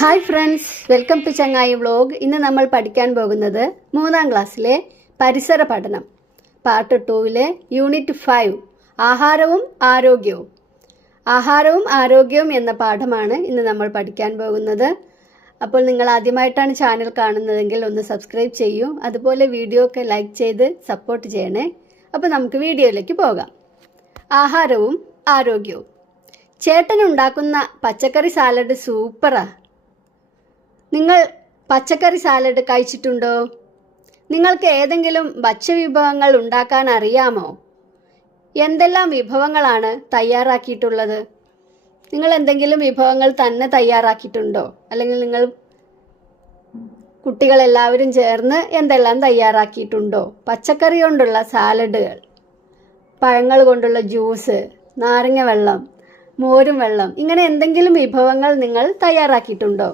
Hi friends, welcome to ചങ്ങായി vlog. ഇന്ന് നമ്മൾ പഠിക്കാൻ പോകുന്നത് 3ാം ക്ലാസ്സിലെ പരിസര പഠനം പാർട്ട് 2-ലെ യൂണിറ്റ് 5 ആഹാരവും ആരോഗ്യവും എന്ന പാഠമാണ് ഇന്ന് നമ്മൾ പഠിക്കാൻ പോകുന്നത്. അപ്പോൾ നിങ്ങൾ ആദ്യമായിട്ടാണ് ചാനൽ കാണുന്നതെങ്കിൽ ഒന്ന് സബ്സ്ക്രൈബ് ചെയ്യൂ. അതുപോലെ വീഡിയോ ഒക്കെ ലൈക്ക് ചെയ്ത് സപ്പോർട്ട് ചെയ്യണേ. അപ്പോൾ നമുക്ക് വീഡിയോയിലേക്ക് പോകാം. ആഹാരവും ആരോഗ്യവും. ചേട്ടൻ ഉണ്ടാക്കുന്ന പച്ചക്കറി സാലഡ് സൂപ്പറാ. നിങ്ങൾ പച്ചക്കറി സാലഡ് കഴിച്ചിട്ടുണ്ടോ? നിങ്ങൾക്ക് ഏതെങ്കിലും ഭക്ഷ്യവിഭവങ്ങൾ ഉണ്ടാക്കാൻ അറിയാമോ? എന്തെല്ലാം വിഭവങ്ങളാണ് തയ്യാറാക്കിയിട്ടുള്ളത്? നിങ്ങൾ എന്തെങ്കിലും വിഭവങ്ങൾ തന്നെ തയ്യാറാക്കിയിട്ടുണ്ടോ? അല്ലെങ്കിൽ നിങ്ങൾ കുട്ടികളെല്ലാവരും ചേർന്ന് എന്തെല്ലാം തയ്യാറാക്കിയിട്ടുണ്ടോ? പച്ചക്കറി കൊണ്ടുള്ള സാലഡുകൾ, പഴങ്ങൾ കൊണ്ടുള്ള ജ്യൂസ്, നാരങ്ങ വെള്ളം, മോരും വെള്ളം, ഇങ്ങനെ എന്തെങ്കിലും വിഭവങ്ങൾ നിങ്ങൾ തയ്യാറാക്കിയിട്ടുണ്ടോ?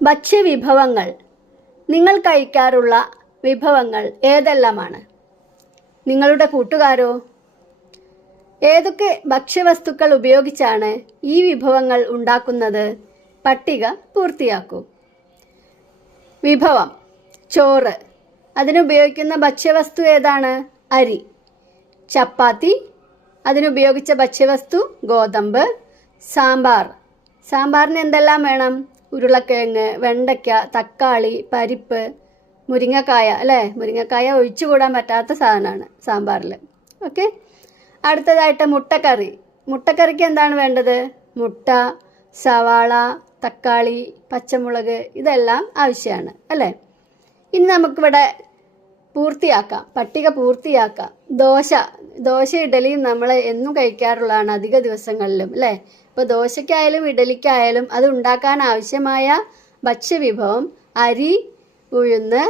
ഭക്ഷ്യവിഭവങ്ങൾ. നിങ്ങൾ കഴിക്കാറുള്ള വിഭവങ്ങൾ ഏതെല്ലാമാണ്? നിങ്ങളുടെ കൂട്ടുകാരോ? ഏതൊക്കെ ഭക്ഷ്യവസ്തുക്കൾ ഉപയോഗിച്ചാണ് ഈ വിഭവങ്ങൾ ഉണ്ടാക്കുന്നത്? പട്ടിക പൂർത്തിയാക്കൂ. വിഭവം: ചോറ്. അതിനുപയോഗിക്കുന്ന ഭക്ഷ്യവസ്തു ഏതാണ്? അരി. ചപ്പാത്തി. അതിനുപയോഗിച്ച ഭക്ഷ്യവസ്തു ഗോതമ്പ്. സാമ്പാറിന് എന്തെല്ലാം വേണം? ഉരുളക്കിഴങ്ങ്, വെണ്ടയ്ക്ക, തക്കാളി, പരിപ്പ്, മുരിങ്ങക്കായ. അല്ലേ, മുരിങ്ങക്കായ ഒഴിച്ചുകൂടാൻ പറ്റാത്ത സാധനമാണ് സാമ്പാറിൽ. ഓക്കെ. അടുത്തതായിട്ട് മുട്ടക്കറി. മുട്ടക്കറിക്ക് എന്താണ് വേണ്ടത്? മുട്ട, സവാള, തക്കാളി, പച്ചമുളക്, ഇതെല്ലാം ആവശ്യമാണ്. അല്ലേ? ഇനി നമുക്കിവിടെ പൂർത്തിയാക്കാം, പട്ടിക പൂർത്തിയാക്കാം. ദോശ ഇഡലിയും നമ്മൾ എന്നും കഴിക്കാറുള്ളതാണ് അധിക ദിവസങ്ങളിലും. അല്ലേ? ഇപ്പോൾ ദോശയ്ക്കായാലും ഇഡലിക്കായാലും അത് ഉണ്ടാക്കാൻ ആവശ്യമായ ഭക്ഷ്യവിഭവം അരി, ഉഴുന്ന്,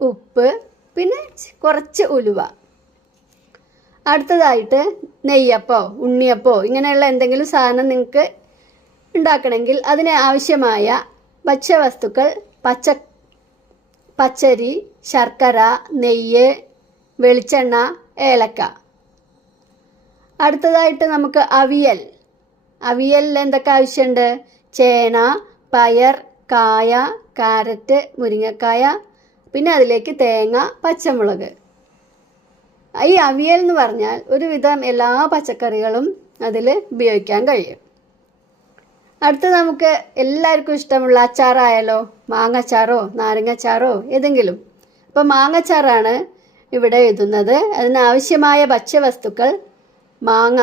ഉപ്പ്, പിന്നെ കുറച്ച് ഉലുവ. അടുത്തതായിട്ട് നെയ്യപ്പോ ഉണ്ണിയപ്പോ ഇങ്ങനെയുള്ള എന്തെങ്കിലും സാധനം നിങ്ങൾക്ക് ഉണ്ടാക്കണമെങ്കിൽ അതിന് ആവശ്യമായ ഭക്ഷ്യവസ്തുക്കൾ പച്ചരി, ശർക്കര, നെയ്യ്, വെളിച്ചെണ്ണ, ഏലക്ക. അടുത്തതായിട്ട് നമുക്ക് അവിയലിൽ എന്തൊക്കെ ആവശ്യമുണ്ട്? ചേന, പയർ, കായ, കാരറ്റ്, മുരിങ്ങക്കായ, പിന്നെ അതിലേക്ക് തേങ്ങ, പച്ചമുളക്. ഈ അവിയൽ എന്ന് പറഞ്ഞാൽ ഒരുവിധം എല്ലാ പച്ചക്കറികളും അതിൽ ഉപയോഗിക്കാൻ കഴിയും. അടുത്ത് നമുക്ക് എല്ലാവർക്കും ഇഷ്ടമുള്ള അച്ചാറായാലോ? മാങ്ങച്ചാറോ നാരങ്ങച്ചാറോ ഏതെങ്കിലും. അപ്പോൾ മാങ്ങച്ചാറാണ് ഇവിടെ എഴുതുന്നത്. അതിനാവശ്യമായ ഭക്ഷ്യവസ്തുക്കൾ മാങ്ങ,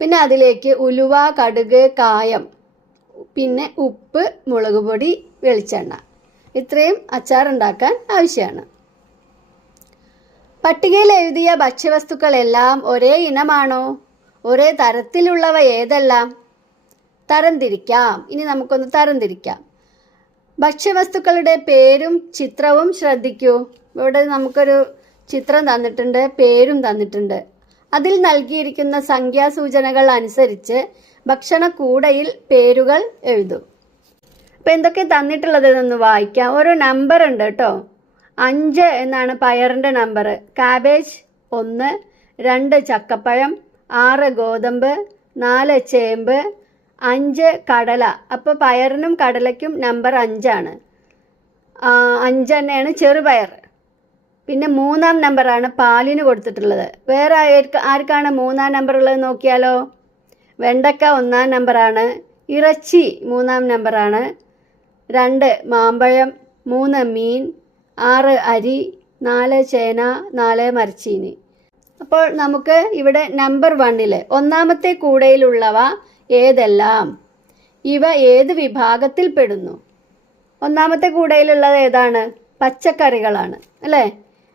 പിന്നെ അതിലേക്ക് ഉലുവ, കടുക്, കായം, പിന്നെ ഉപ്പ്, മുളക് പൊടി, വെളിച്ചെണ്ണ. ഇത്രയും അച്ചാറുണ്ടാക്കാൻ ആവശ്യമാണ്. പട്ടികയിൽ എഴുതിയ ഭക്ഷ്യവസ്തുക്കളെല്ലാം ഒരേ ഇനമാണോ? ഒരേ തരത്തിലുള്ളവ ഏതെല്ലാം? തരംതിരിക്കാം. ഇനി നമുക്കൊന്ന് തരംതിരിക്കാം. ഭക്ഷ്യവസ്തുക്കളുടെ പേരും ചിത്രവും ശ്രദ്ധിക്കൂ. ഇവിടെ നമുക്കൊരു ചിത്രം തന്നിട്ടുണ്ട്, പേരും തന്നിട്ടുണ്ട്. അതിൽ നൽകിയിരിക്കുന്ന സംഖ്യാസൂചനകൾ അനുസരിച്ച് ഭക്ഷണക്കൂടയിൽ പേരുകൾ എഴുതൂ. അപ്പം എന്തൊക്കെ തന്നിട്ടുള്ളതെന്നൊന്ന് വായിക്കാം. ഓരോ നമ്പർ ഉണ്ട് കേട്ടോ. 5 എന്നാണ് പയറിൻ്റെ നമ്പർ. കാബേജ് 1, 2 ചക്കപ്പഴം, 6 ഗോതമ്പ്, 4 ചേമ്പ്, 5 കടല. അപ്പോൾ പയറിനും കടലയ്ക്കും നമ്പർ 5 5 തന്നെയാണ് ചെറുപയർ. പിന്നെ 3ാം നമ്പറാണ് പാലിന് കൊടുത്തിട്ടുള്ളത്. വേറെ ആർക്കാണ് 3ാം നമ്പർ ഉള്ളത് നോക്കിയാലോ? വെണ്ടയ്ക്ക 1ാം നമ്പറാണ്. ഇറച്ചി 3ാം നമ്പറാണ്. 2 മാമ്പഴം, 3 മീൻ, 6 അരി, 4 ചേന, 4 മരച്ചീനി. അപ്പോൾ നമുക്ക് ഇവിടെ നമ്പർ 1-ൽ 1ാമത്തെ കൂടയിലുള്ളവ ഏതെല്ലാം? ഇവ ഏത് വിഭാഗത്തിൽ പെടുന്നു? 1ാമത്തെ കൂടയിലുള്ളത് ഏതാണ്? പച്ചക്കറികളാണ്. അല്ലേ?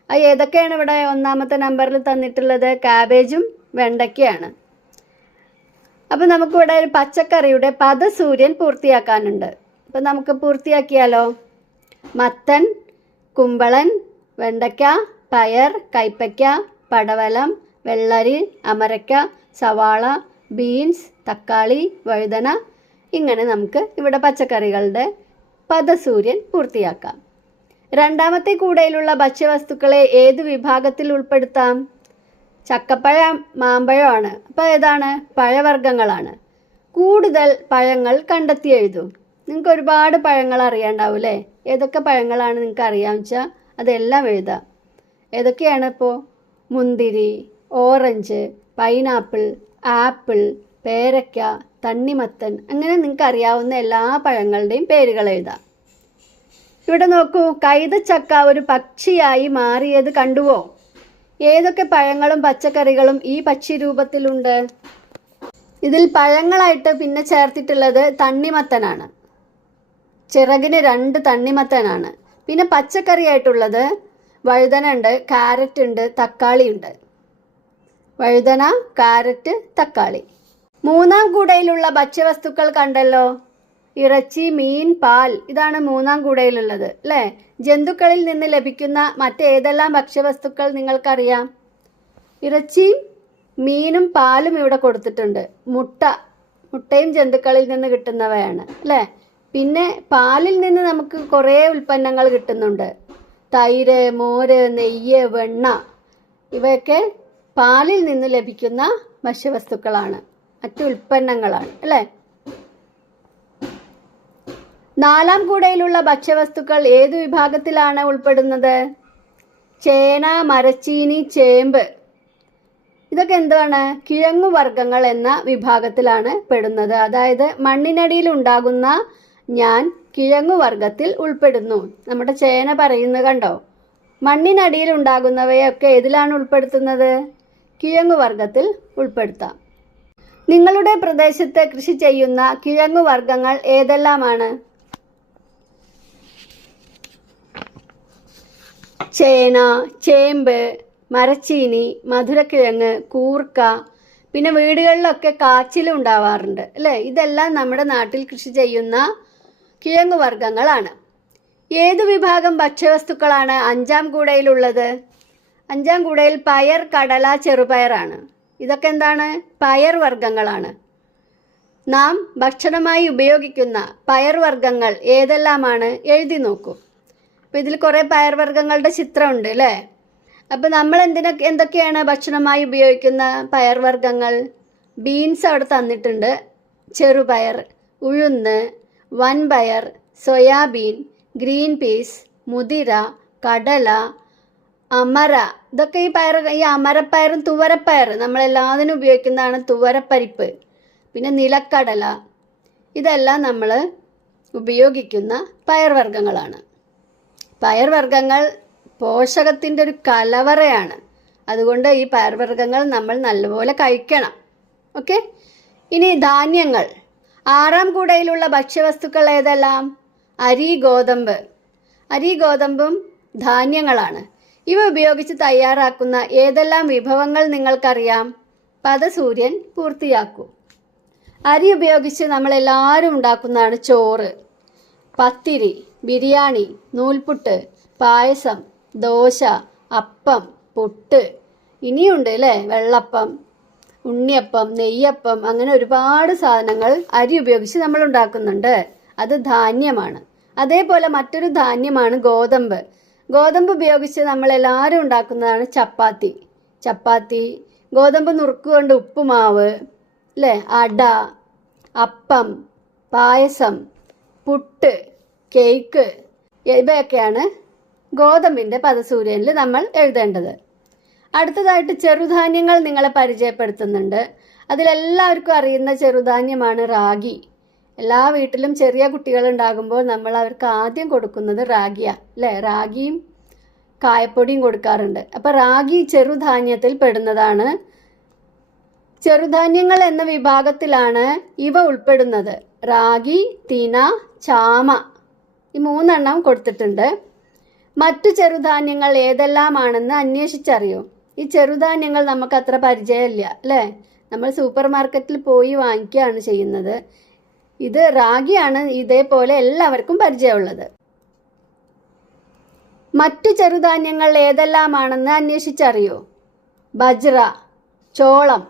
അത് ഏതൊക്കെയാണ് ഇവിടെ 1ാമത്തെ നമ്പറിൽ തന്നിട്ടുള്ളത്? കാബേജും വെണ്ടയ്ക്കയാണ്. അപ്പം നമുക്കിവിടെ ഒരു പച്ചക്കറിയുടെ പദസൂര്യൻ പൂർത്തിയാക്കാനുണ്ട്. അപ്പം നമുക്ക് പൂർത്തിയാക്കിയാലോ? മത്തൻ, കുമ്പളൻ, വെണ്ടയ്ക്ക, പയർ, കൈപ്പയ്ക്ക, പടവലം, വെള്ളരി, അമരയ്ക്ക, സവാള, ബീൻസ്, തക്കാളി, വഴുതന. ഇങ്ങനെ നമുക്ക് ഇവിടെ പച്ചക്കറികളുടെ പദസൂര്യൻ പൂർത്തിയാക്കാം. 2ാമത്തെ കൂടയിലുള്ള ഭക്ഷ്യവസ്തുക്കളെ ഏത് വിഭാഗത്തിൽ ഉൾപ്പെടുത്താം? ചക്കപ്പഴം മാമ്പഴമാണ്. അപ്പോൾ ഏതാണ്? പഴവർഗ്ഗങ്ങളാണ്. കൂടുതൽ പഴങ്ങൾ കണ്ടെത്തി എഴുതൂ. നിങ്ങൾക്ക് ഒരുപാട് പഴങ്ങൾ അറിയാണ്ടാവും അല്ലേ? ഏതൊക്കെ പഴങ്ങളാണ് നിങ്ങൾക്ക് അറിയാമെന്ന് വെച്ചാൽ അതെല്ലാം എഴുതാം. ഏതൊക്കെയാണ് ഇപ്പോൾ? മുന്തിരി, ഓറഞ്ച്, പൈനാപ്പിൾ, ആപ്പിൾ, പേരയ്ക്ക, തണ്ണിമത്തൻ, അങ്ങനെ നിങ്ങൾക്ക് അറിയാവുന്ന എല്ലാ പഴങ്ങളുടെയും പേരുകൾ എഴുതാം. ഇവിടെ നോക്കൂ, കൈതച്ചക്ക ഒരു പക്ഷിയായി മാറിയത് കണ്ടുവോ? ഏതൊക്കെ പഴങ്ങളും പച്ചക്കറികളും ഈ പക്ഷി രൂപത്തിലുണ്ട്? ഇതിൽ പഴങ്ങളായിട്ട് പിന്നെ ചേർത്തിട്ടുള്ളത് തണ്ണിമത്തനാണ്. ചിറകിന് 2 തണ്ണിമത്തനാണ്. പിന്നെ പച്ചക്കറിയായിട്ടുള്ളത് വഴുതന ഉണ്ട്, കാരറ്റ് ഉണ്ട്, തക്കാളി ഉണ്ട്. വഴുതന, കാരറ്റ്, തക്കാളി. 3-ാം കൂടയിലുള്ള ഭക്ഷ്യവസ്തുക്കൾ കണ്ടല്ലോ. ഇറച്ചി, മീൻ, പാൽ, ഇതാണ് 3-ാം കൂടയിലുള്ളത് അല്ലേ? ജന്തുക്കളിൽ നിന്ന് ലഭിക്കുന്ന മറ്റേതെല്ലാം ഭക്ഷ്യവസ്തുക്കൾ നിങ്ങൾക്കറിയാം? ഇറച്ചിയും മീനും പാലും ഇവിടെ കൊടുത്തിട്ടുണ്ട്. മുട്ടയും ജന്തുക്കളിൽ നിന്ന് കിട്ടുന്നവയാണ് അല്ലേ? പിന്നെ പാലിൽ നിന്ന് നമുക്ക് കുറേ ഉൽപ്പന്നങ്ങൾ കിട്ടുന്നുണ്ട്. തൈര്, മോര്, നെയ്യ്, വെണ്ണ, ഇവയൊക്കെ പാലിൽ നിന്ന് ലഭിക്കുന്ന ഭക്ഷ്യവസ്തുക്കളാണ്, മറ്റു ഉൽപ്പന്നങ്ങളാണ് അല്ലേ? 4-ാം കൂടയിലുള്ള ഭക്ഷ്യവസ്തുക്കൾ ഏതു വിഭാഗത്തിലാണ് ഉൾപ്പെടുന്നത്? ചേന, മരച്ചീനി, ചേമ്പ്, ഇതൊക്കെ എന്താണ്? കിഴങ്ങുവർഗ്ഗങ്ങൾ എന്ന വിഭാഗത്തിലാണ് പെടുന്നത്. അതായത് മണ്ണിനടിയിൽ ഉണ്ടാകുന്ന ഞാൻ കിഴങ്ങുവർഗ്ഗത്തിൽ ഉൾപ്പെടുന്നു. നമ്മുടെ ചേന പറയുന്നത് കണ്ടോ? മണ്ണിനടിയിൽ ഉണ്ടാകുന്നവയൊക്കെ ഏതിലാണ് ഉൾപ്പെടുത്തുന്നത്? കിഴങ്ങുവർഗ്ഗത്തിൽ ഉൾപ്പെടുത്താം. നിങ്ങളുടെ പ്രദേശത്ത് കൃഷി ചെയ്യുന്ന കിഴങ്ങുവർഗ്ഗങ്ങൾ ഏതെല്ലാമാണ്? ചേന, ചേമ്പ്, മരച്ചീനി, മധുരക്കിഴങ്ങ്, കൂർക്ക, പിന്നെ വീടുകളിലൊക്കെ കാച്ചിലും ഉണ്ടാവാറുണ്ട് അല്ലേ? ഇതെല്ലാം നമ്മുടെ നാട്ടിൽ കൃഷി ചെയ്യുന്ന കിഴങ്ങുവർഗ്ഗങ്ങളാണ്. ഏതു വിഭാഗം ഭക്ഷ്യവസ്തുക്കളാണ് 5-ാം കൂടയിലുള്ളത്? 5-ാം കൂടയിൽ പയർ, കടല, ചെറുപയറാണ്. ഇതൊക്കെ എന്താണ്? പയർ വർഗ്ഗങ്ങളാണ്. നാം ഭക്ഷണമായി ഉപയോഗിക്കുന്ന പയർവർഗ്ഗങ്ങൾ ഏതെല്ലാമാണ്? എഴുതി നോക്കൂ. അപ്പോൾ ഇതിൽ കുറേ പയർവർഗ്ഗങ്ങളുടെ ചിത്രമുണ്ട് അല്ലേ? അപ്പോൾ നമ്മൾ എന്തൊക്കെയാണ് ഭക്ഷണമായി ഉപയോഗിക്കുന്ന പയർവർഗ്ഗങ്ങൾ? ബീൻസ് അവിടെ തന്നിട്ടുണ്ട്, ചെറുപയർ, ഉഴുന്ന്, വൻപയർ, സോയാബീൻ, ഗ്രീൻ പീസ്, മുതിര, കടല, അമര, ഇതൊക്കെ ഈ അമരപ്പയറും തുവരപ്പയർ നമ്മളെല്ലാത്തിനും ഉപയോഗിക്കുന്നതാണ്. തുവരപ്പരിപ്പ്, പിന്നെ നിലക്കടല, ഇതെല്ലാം നമ്മൾ ഉപയോഗിക്കുന്ന പയർവർഗ്ഗങ്ങളാണ്. പയർവർഗ്ഗങ്ങൾ പോഷകത്തിൻ്റെ ഒരു കലവറയാണ്. അതുകൊണ്ട് ഈ പയർവർഗ്ഗങ്ങൾ നമ്മൾ നല്ലപോലെ കഴിക്കണം. ഓക്കെ, ഇനി ധാന്യങ്ങൾ. 6-ാം കൂടയിലുള്ള ഭക്ഷ്യവസ്തുക്കൾ ഏതെല്ലാം? അരി, ഗോതമ്പ്. അരി, ഗോതമ്പും ധാന്യങ്ങളാണ്. ഇവ ഉപയോഗിച്ച് തയ്യാറാക്കുന്ന ഏതെല്ലാം വിഭവങ്ങൾ നിങ്ങൾക്കറിയാം? പദസൂര്യൻ പൂർത്തിയാക്കൂ. അരി ഉപയോഗിച്ച് നമ്മളെല്ലാവരും ഉണ്ടാക്കുന്നതാണ് ചോറ്, പത്തിരി, ബിരിയാണി, നൂൽപുട്ട്, പായസം, ദോശ, അപ്പം, പുട്ട്, ഇനിയുണ്ട് അല്ലേ? വെള്ളപ്പം, ഉണ്ണിയപ്പം, നെയ്യപ്പം, അങ്ങനെ ഒരുപാട് സാധനങ്ങൾ അരി ഉപയോഗിച്ച് നമ്മൾ ഉണ്ടാക്കുന്നുണ്ട്. അത് ധാന്യമാണ്. അതേപോലെ മറ്റൊരു ധാന്യമാണ് ഗോതമ്പ്. ഗോതമ്പ് ഉപയോഗിച്ച് നമ്മളെല്ലാവരും ഉണ്ടാക്കുന്നതാണ് ചപ്പാത്തി, ഗോതമ്പ് നുറുക്കുകൊണ്ട് ഉപ്പുമാവ് അല്ലേ? അട, അപ്പം, പായസം, പുട്ട്, കേക്ക്, ഇവയൊക്കെയാണ് ഗോതമ്പിൻ്റെ പദസൂര്യനിൽ നമ്മൾ എഴുതേണ്ടത്. അടുത്തതായിട്ട് ചെറുധാന്യങ്ങൾ നിങ്ങളെ പരിചയപ്പെടുത്തുന്നുണ്ട്. അതിലെല്ലാവർക്കും അറിയുന്ന ചെറുധാന്യമാണ് റാഗി. എല്ലാ വീട്ടിലും ചെറിയ കുട്ടികളുണ്ടാകുമ്പോൾ നമ്മൾ അവർക്ക് ആദ്യം കൊടുക്കുന്നത് റാഗിയാണ് അല്ലേ? റാഗിയും കായപ്പൊടിയും കൊടുക്കാറുണ്ട്. അപ്പോൾ റാഗി ചെറുധാന്യത്തിൽ പെടുന്നതാണ്. ചെറുധാന്യങ്ങൾ എന്ന വിഭാഗത്തിലാണ് ഇവ ഉൾപ്പെടുന്നത്. റാഗി, തിന, ചാമ, ഈ 3 എണ്ണം കൊടുത്തിട്ടുണ്ട്. മറ്റു ചെറുധാന്യങ്ങൾ ഏതെല്ലാമാണെന്ന് അന്വേഷിച്ചറിയോ? ഈ ചെറുധാന്യങ്ങൾ നമുക്ക് അത്ര പരിചയമില്ല അല്ലേ? നമ്മൾ സൂപ്പർ മാർക്കറ്റിൽ പോയി വാങ്ങിക്കുകയാണ് ചെയ്യുന്നത്. ഇത് റാഗിയാണ് ഇതേപോലെ എല്ലാവർക്കും പരിചയമുള്ളത്. മറ്റു ചെറുധാന്യങ്ങൾ ഏതെല്ലാമാണെന്ന് അന്വേഷിച്ചറിയോ? ബജ്റ, ചോളം,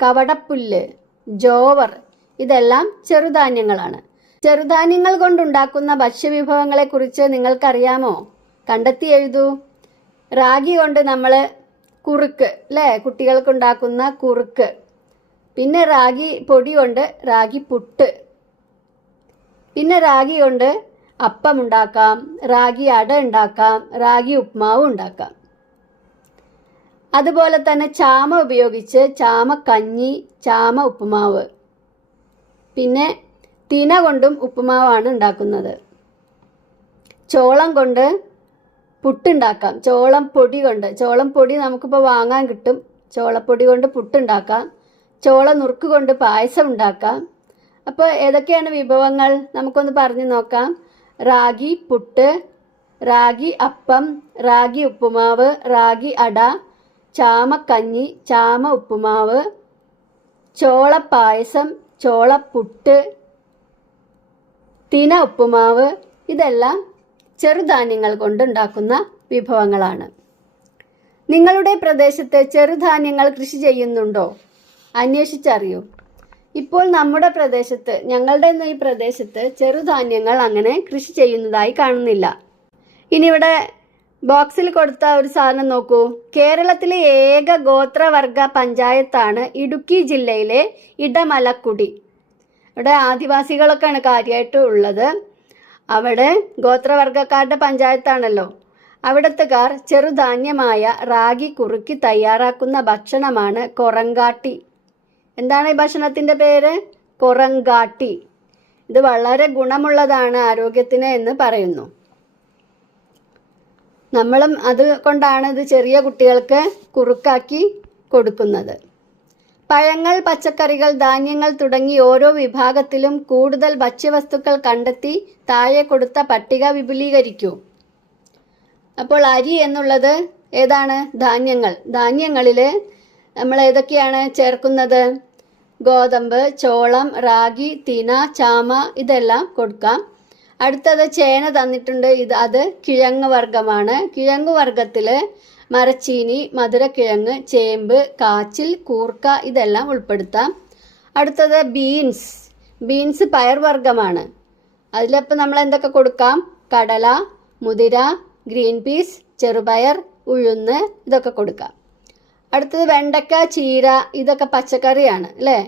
കവടപ്പുല്ല്, ജോവർ, ഇതെല്ലാം ചെറുധാന്യങ്ങളാണ്. ചെറുധാന്യങ്ങൾ കൊണ്ടുണ്ടാക്കുന്ന ഭക്ഷ്യവിഭവങ്ങളെക്കുറിച്ച് നിങ്ങൾക്കറിയാമോ? കണ്ടെത്തി എഴുതൂ. റാഗി കൊണ്ട് നമ്മൾ കുറുക്ക് അല്ലേ, കുട്ടികൾക്കുണ്ടാക്കുന്ന കുറുക്ക്. പിന്നെ റാഗി പൊടി കൊണ്ട് റാഗി പുട്ട്, പിന്നെ റാഗി കൊണ്ട് അപ്പം ഉണ്ടാക്കാം, റാഗി അട ഉണ്ടാക്കാം, റാഗി ഉപ്മാവ് ഉണ്ടാക്കാം. അതുപോലെ തന്നെ ചാമ ഉപയോഗിച്ച് ചാമ കഞ്ഞി, ചാമ ഉപ്പുമാവ്. പിന്നെ തിന കൊണ്ടും ഉപ്പുമാവാണ് ഉണ്ടാക്കുന്നത്. ചോളം കൊണ്ട് പുട്ടുണ്ടാക്കാം, ചോളം പൊടി കൊണ്ട്. ചോളം പൊടി നമുക്കിപ്പോൾ വാങ്ങാൻ കിട്ടും. ചോളപ്പൊടി കൊണ്ട് പുട്ടുണ്ടാക്കാം, ചോള നുറുക്ക് കൊണ്ട് പായസം ഉണ്ടാക്കാം. അപ്പോൾ ഏതൊക്കെയാണ് വിഭവങ്ങൾ നമുക്കൊന്ന് പറഞ്ഞു നോക്കാം. റാഗി പുട്ട്, റാഗി അപ്പം, റാഗി ഉപ്പുമാവ്, റാഗി അട, ചാമക്കഞ്ഞി, ചാമ ഉപ്പുമാവ്, ചോളപ്പായസം, ചോളപ്പുട്ട്, തിന ഉപ്പുമാവ്. ഇതെല്ലാം ചെറുധാന്യങ്ങൾ കൊണ്ടുണ്ടാക്കുന്ന വിഭവങ്ങളാണ്. നിങ്ങളുടെ പ്രദേശത്ത് ചെറുധാന്യങ്ങൾ കൃഷി ചെയ്യുന്നുണ്ടോ? അന്വേഷിച്ചറിയൂ. ഇപ്പോൾ നമ്മുടെ പ്രദേശത്ത്, ഞങ്ങളുടെ ഈ പ്രദേശത്ത് ചെറുധാന്യങ്ങൾ അങ്ങനെ കൃഷി ചെയ്യുന്നതായി കാണുന്നില്ല. ഇനി ഇവിടെ ബോക്സിൽ കൊടുത്ത ഒരു സാധനം നോക്കൂ. കേരളത്തിലെ ഏക ഗോത്രവർഗ പഞ്ചായത്താണ് ഇടുക്കി ജില്ലയിലെ ഇടമലക്കുടി. ഇവിടെ ആദിവാസികളൊക്കെയാണ് കാര്യമായിട്ട് ഉള്ളത്. അവിടെ ഗോത്രവർഗക്കാരുടെ പഞ്ചായത്താണല്ലോ. അവിടത്തുകാർ ചെറുധാന്യമായ റാഗി കുറുക്കി തയ്യാറാക്കുന്ന ഭക്ഷണമാണ് കൊറങ്കാട്ടി. എന്താണ് ഈ ഭക്ഷണത്തിൻ്റെ പേര്? കൊറങ്കാട്ടി. ഇത് വളരെ ഗുണമുള്ളതാണ് ആരോഗ്യത്തിന് എന്ന് പറയുന്നു. നമ്മളും അത് കൊണ്ടാണ് ഇത് ചെറിയ കുട്ടികൾക്ക് കുറുക്കാക്കി കൊടുക്കുന്നത്. പഴങ്ങൾ, പച്ചക്കറികൾ, ധാന്യങ്ങൾ തുടങ്ങി ഓരോ വിഭാഗത്തിലും കൂടുതൽ ഭക്ഷ്യവസ്തുക്കൾ കണ്ടെത്തി താഴെ കൊടുത്ത പട്ടിക വിപുലീകരിക്കൂ. അപ്പോൾ അരി എന്നുള്ളത് ഏതാണ്? ധാന്യങ്ങൾ. ധാന്യങ്ങളിൽ നമ്മൾ ഏതൊക്കെയാണ് ചേർക്കുന്നത്? ഗോതമ്പ്, ചോളം, റാഗി, തിന, ചാമ ഇതെല്ലാം കൊടുക്കാം. അടുത്തത് ചേന തന്നിട്ടുണ്ട്. അത് കിഴങ്ങ് വർഗമാണ്. കിഴങ്ങ് വർഗത്തിൽ മരച്ചീനി, മധുരക്കിഴങ്ങ്, ചേമ്പ്, കാച്ചിൽ, കൂർക്ക ഇതെല്ലാം ഉൾപ്പെടുത്താം. അടുത്തത് ബീൻസ് പയർവർഗമാണ്. അതിലിപ്പോൾ നമ്മൾ എന്തൊക്കെ കൊടുക്കാം? കടല, മുതിര, ഗ്രീൻ പീസ്, ചെറുപയർ, ഉഴുന്ന് ഇതൊക്കെ കൊടുക്കാം. അടുത്തത് വെണ്ടയ്ക്ക, ചീര ഇതൊക്കെ പച്ചക്കറിയാണ് അല്ലേ.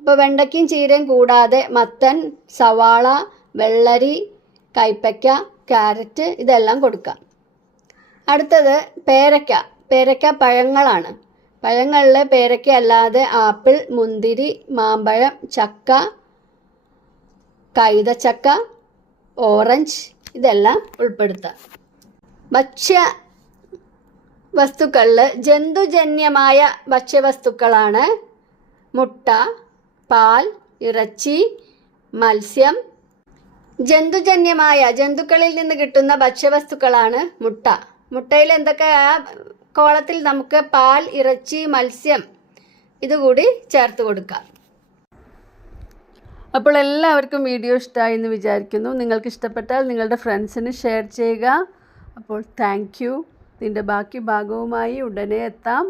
അപ്പോൾ വെണ്ടയ്ക്കയും ചീരയും കൂടാതെ മത്തൻ, സവാള, വെള്ളരി, കൈപ്പയ്ക്ക, ക്യാരറ്റ് ഇതെല്ലാം കൊടുക്കാം. അടുത്തത് പേരയ്ക്ക പഴങ്ങളാണ്. പഴങ്ങളിൽ പേരയ്ക്ക അല്ലാതെ ആപ്പിൾ, മുന്തിരി, മാമ്പഴം, ചക്ക, കൈതച്ചക്ക, ഓറഞ്ച് ഇതെല്ലാം ഉൾപ്പെടുത്താം. ഭക്ഷ്യ വസ്തുക്കളിൽ ജന്തുജന്യമായ ഭക്ഷ്യവസ്തുക്കളാണ് മുട്ട, പാൽ, ഇറച്ചി, മത്സ്യം. ജന്തുജന്യമായ ജന്തുക്കളിൽ നിന്ന് കിട്ടുന്ന ഭക്ഷ്യവസ്തുക്കളാണ് മുട്ട. മുട്ടയിൽ എന്തൊക്കെ കോളത്തിൽ നമുക്ക് പാൽ, ഇറച്ചി, മത്സ്യം ഇതുകൂടി ചേർത്ത് കൊടുക്കാം. അപ്പോൾ എല്ലാവർക്കും വീഡിയോ ഇഷ്ടമായി എന്ന് വിചാരിക്കുന്നു. നിങ്ങൾക്ക് ഇഷ്ടപ്പെട്ടാൽ നിങ്ങളുടെ ഫ്രണ്ട്സിന് ഷെയർ ചെയ്യുക. അപ്പോൾ താങ്ക് യു. ഇതിൻ്റെ ബാക്കി ഭാഗവുമായി ഉടനെ എത്താം.